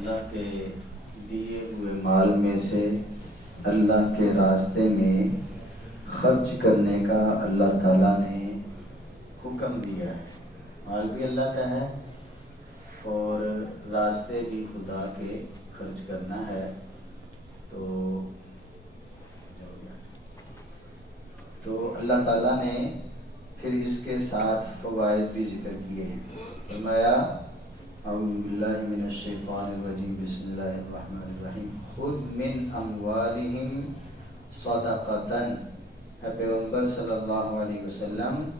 اللہ کے دیے ہوئے مال میں سے اللہ کے راستے میں خرچ کرنے کا اللہ تعالیٰ نے حکم دیا ہے۔ مال بھی اللہ کا ہے اور راستے بھی خدا کے خرچ کرنا ہے۔ تو اللہ تعالیٰ نے پھر اس کے ساتھ فوائد بھی ذکر کیے ہیں۔ فرمایا اعوذ باللہ من الشیطان الرجیم بسم اللہ الرحمن الرحیم خذ من اموالہم صدقۃ۔ پیغمبر صلی اللہ علیہ وسلم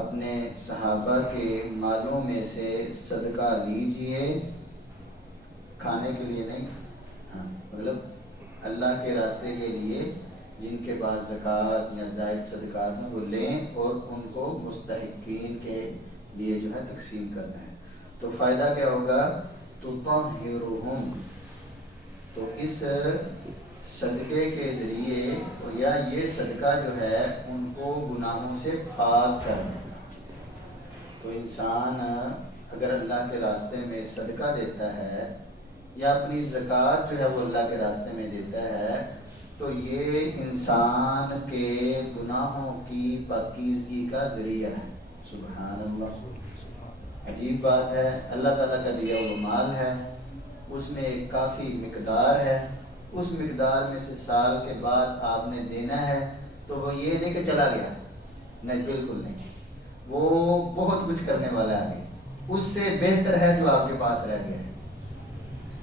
اپنے صحابہ کے مالوں میں سے صدقہ لیجئے، کھانے کے لیے نہیں، مطلب اللہ کے راستے کے لیے جن کے پاس زکوٰۃ یا زائد صدقات ہیں وہ لیں اور ان کو مستحقین کے لیے جو ہے تقسیم کرنا ہے۔ تو فائدہ کیا ہوگا؟ تطہرہم، تو اس صدقے کے ذریعے یا یہ صدقہ جو ہے ان کو گناہوں سے پاک کرنا۔ تو انسان اگر اللہ کے راستے میں صدقہ دیتا ہے یا اپنی زکوٰۃ جو ہے وہ اللہ کے راستے میں دیتا ہے تو یہ انسان کے گناہوں کی پاکیزگی کا ذریعہ ہے۔ سبحان اللہ، عجیب بات ہے۔ اللہ تعالیٰ کا دیا وہ مال ہے، اس میں ایک کافی مقدار ہے، اس مقدار میں سے سال کے بعد آپ نے دینا ہے تو وہ یہ نہیں کہ چلا گیا، نہیں، بالکل نہیں، وہ بہت کچھ کرنے والا ہے، اس سے بہتر ہے جو آپ کے پاس رہ گیا ہے۔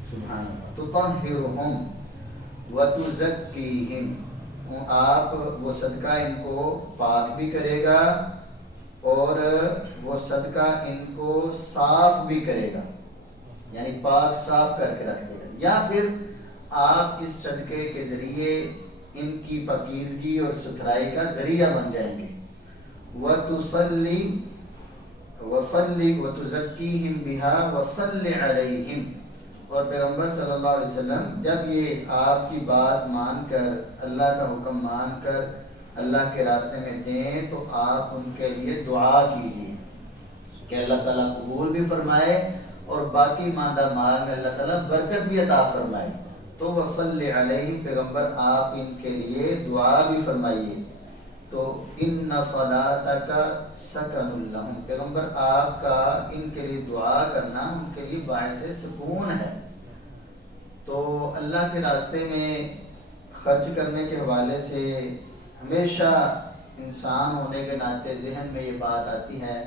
سبحان اللہ۔ تطہرہم وتزکیہم، آپ وہ صدقہ ان کو پاک بھی کرے گا اور وہ صدقہ ان کو صاف بھی کرے گا، یعنی پاک صاف کر کے رکھ دے گا، یا پھر آپ اس صدقے کے ذریعے ان کی پاکیزگی اور ستھرائی کا ذریعہ بن جائیں گے۔ وتصلی وتزکیہم بہا وصلی علیہم، اور پیغمبر صلی اللہ علیہ وسلم جب یہ آپ کی بات مان کر، اللہ کا حکم مان کر اللہ کے راستے میں دیں تو آپ ان کے لیے دعا کیجیے کہ اللہ تعالیٰ قبول بھی فرمائے اور باقی ماندہ مال میں اللہ تعالیٰ برکت بھی عطا فرمائے۔ تو وصلی علیہ، پیغمبر آپ ان کے لیے دعا بھی فرمائیے۔ تو ان صلاتک سکن لہم، پیغمبر آپ کا ان کے لیے دعا کرنا ان کے لیے باعث سکون ہے۔ تو اللہ کے راستے میں خرچ کرنے کے حوالے سے ہمیشہ انسان ہونے کے ناطے ذہن میں یہ بات آتی ہے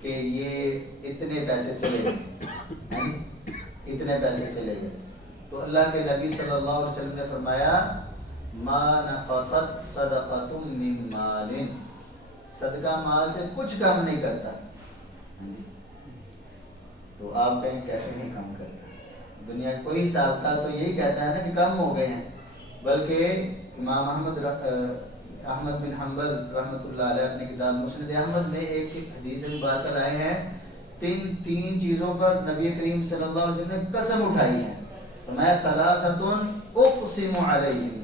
کہ یہ اتنے پیسے چلے گئے، اتنے پیسے چلے گئے۔ تو اللہ کے نبی صلی اللہ علیہ وسلم نے فرمایا ما نقصت صدقۃ من مال، صدقہ مال سے کچھ کم نہیں کرتا۔ تو آپ کہیں کیسے نہیں کم کرتا؟ دنیا کوئی حساب کا تو یہی کہتا ہے نا کہ کم ہو گئے ہیں، بلکہ امام احمد بن حنبل رحمۃ اللہ علیہ اپنی کتاب مسند احمد میں ایک حدیث مبارکہ لائے ہیں، تین چیزوں پر نبی کریم صلی اللہ علیہ وسلم نے قسم اٹھائی ہے۔ فرمایا ثلاثۃ اقسم علیہن،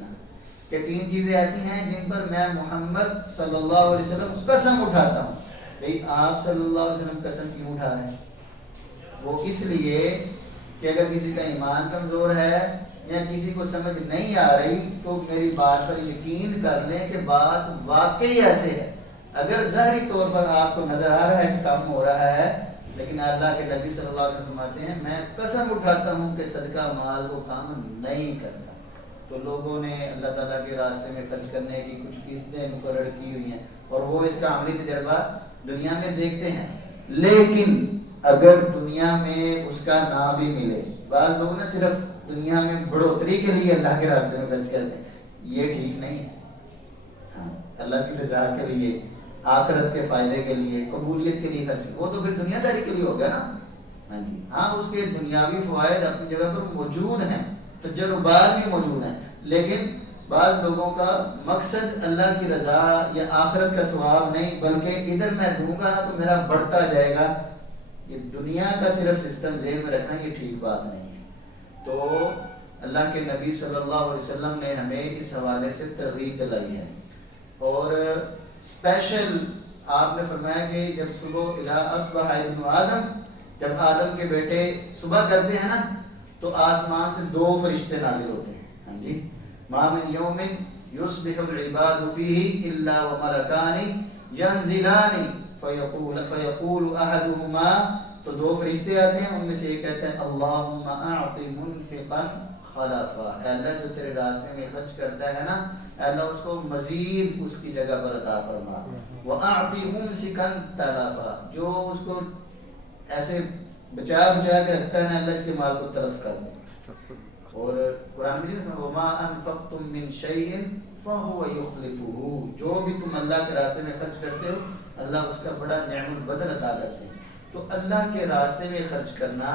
کہ تین چیزیں ایسی ہیں جن پر میں محمد صلی اللہ علیہ وسلم قسم اٹھاتا ہوں۔ بھئی آپ صلی اللہ علیہ وسلم قسم کیوں اٹھا رہے ہیں؟ وہ اس لیے کہ اگر کسی کا ایمان کمزور ہے یا کسی کو سمجھ نہیں آ رہی تو میری بات پر یقین کر لیں کہ بات واقعی ایسے ہے۔ اگر ظاہری طور پر آپ کو نظر آ رہا ہے کہ کم ہو رہا ہے، لیکن اللہ کے نبی صلی اللہ علیہ وسلم فرماتے ہیں میں قسم اٹھاتا ہوں کہ صدقہ مال کو کم نہیں کرتا۔ تو لوگوں نے اللہ تعالیٰ کے راستے میں خرچ کرنے کی کچھ فیصدیں مقرر کی ہوئی ہیں اور وہ اس کا عملی تجربہ دنیا میں دیکھتے ہیں، لیکن اگر دنیا میں اس کا نہ بھی ملے، بعض لوگ نا صرف دنیا میں بڑھوتری کے لیے اللہ کے راستے میں خرچ کرتے ہیں، یہ ٹھیک نہیں ہے۔ اللہ کی رضا کے لیے، آخرت کے فائدے کے لیے، قبولیت کے لیے خرچ، وہ تو پھر دنیا داری کے لیے ہو گیا نا۔ ہاں اس کے دنیاوی فوائد اپنی جگہ پر موجود ہیں، تجربات بھی موجود ہیں، لیکن بعض لوگوں کا مقصد اللہ کی رضا یا آخرت کا ثواب نہیں، بلکہ ادھر میں دوں گا نا تو میرا بڑھتا جائے گا۔ یہ دنیا کا صرف سسٹم ذہن میں رکھنا یہ ٹھیک بات نہیں ہے۔ تو اللہ کے نبی صلی اللہ علیہ وسلم نے ہمیں اس حوالے سے ترغیب دلائی ہے، اور اسپیشل آپ نے فرمایا کہ جب صبح اذا اصبح ابن آدم، جب آدم کے بیٹے صبح کرتے ہیں نا تو آسمان سے 2 فرشتے نازل ہوتے ہیں. ہاں جی. ما من یوم یصبح العباد فیہ الا وملکان ینزلان فیقول احدہما، تو 2 فرشتے آتے ہیں، ان میں سے ایک کہتا ہے اللہم اعط منفقا خلفا، اے اللہ جو تیرے راستے میں خرچ کرتا ہے نا، اے اللہ اس کو مزید اس کی جگہ پر عطا فرما. وَأَعْطِ مُمْسِكًا تَلَفًا، جو اس کو ایسے بچا کے رکھتا ہے نا، اللہ اس کے مال کو تلف کر دے. اور قرآن مجید میں وَمَا أَنفَقْتُم مِّن شَيْءٍ فَهُوَ يُخْلِفُهُ، جو بھی تم اللہ کے راستے میں خرچ کرتے ہو اللہ اس کا بڑا نعم البدل عطا کرتے ہیں. تو اللہ کے راستے میں خرچ کرنا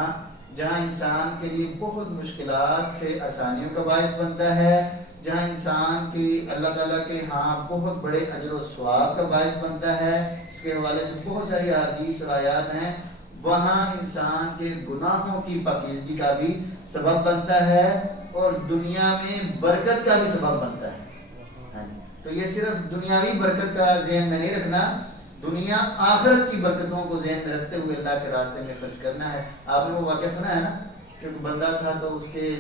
جہاں انسان کے لیے بہت مشکلات سے آسانیوں کا باعث بنتا ہے، جہاں انسان کی اللہ تعالیٰ کے ہاں بہت بڑے اجر و ثواب کا باعث بنتا ہے، اس کے حوالے سے بہت ساری احادیث اور آیات ہیں، وہاں انسان کے گناہوں کی پاکیزگی کا بھی سبب بنتا ہے اور دنیا میں برکت کا بھی سبب بنتا ہے. تو یہ صرف دنیاوی برکت کا ذہن میں نہیں رکھنا، دنیا آخرت کی برکتوں کو ذہن میں رکھتے ہوئے اللہ کے راستے میں خرچ کرنا ہے. آپ نے وہ واقعہ سنا ہے نا کہ ایک بندہ تھا تو اس کے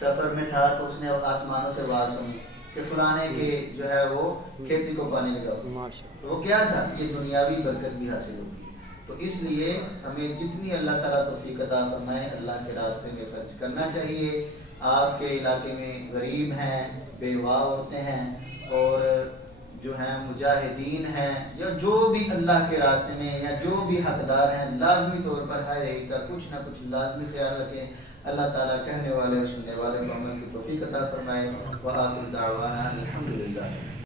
سفر میں تھا تو اس نے آسمانوں سے آواز سنی کہ فلانے کے جو ہے وہ کھیتی کو پانی لگاؤ. تو وہ کیا تھا؟ یہ دنیاوی برکت بھی حاصل ہوگی. تو اس لیے ہمیں جتنی اللہ تعالیٰ توفیق عطا فرمائے اللہ کے راستے میں خرچ کرنا چاہیے. آپ کے علاقے میں غریب ہیں، بیوہ عورتیں ہیں اور جو ہیں مجاہدین ہیں، یا جو بھی اللہ کے راستے میں یا جو بھی حقدار ہیں، لازمی طور پر ہر ایک کا کچھ نہ کچھ لازمی خیال رکھیں. اللہ تعالیٰ کہنے والے اور سننے والے کو عمل کی توفیق عطا فرمائے. وآخر دعوانا الحمدللہ.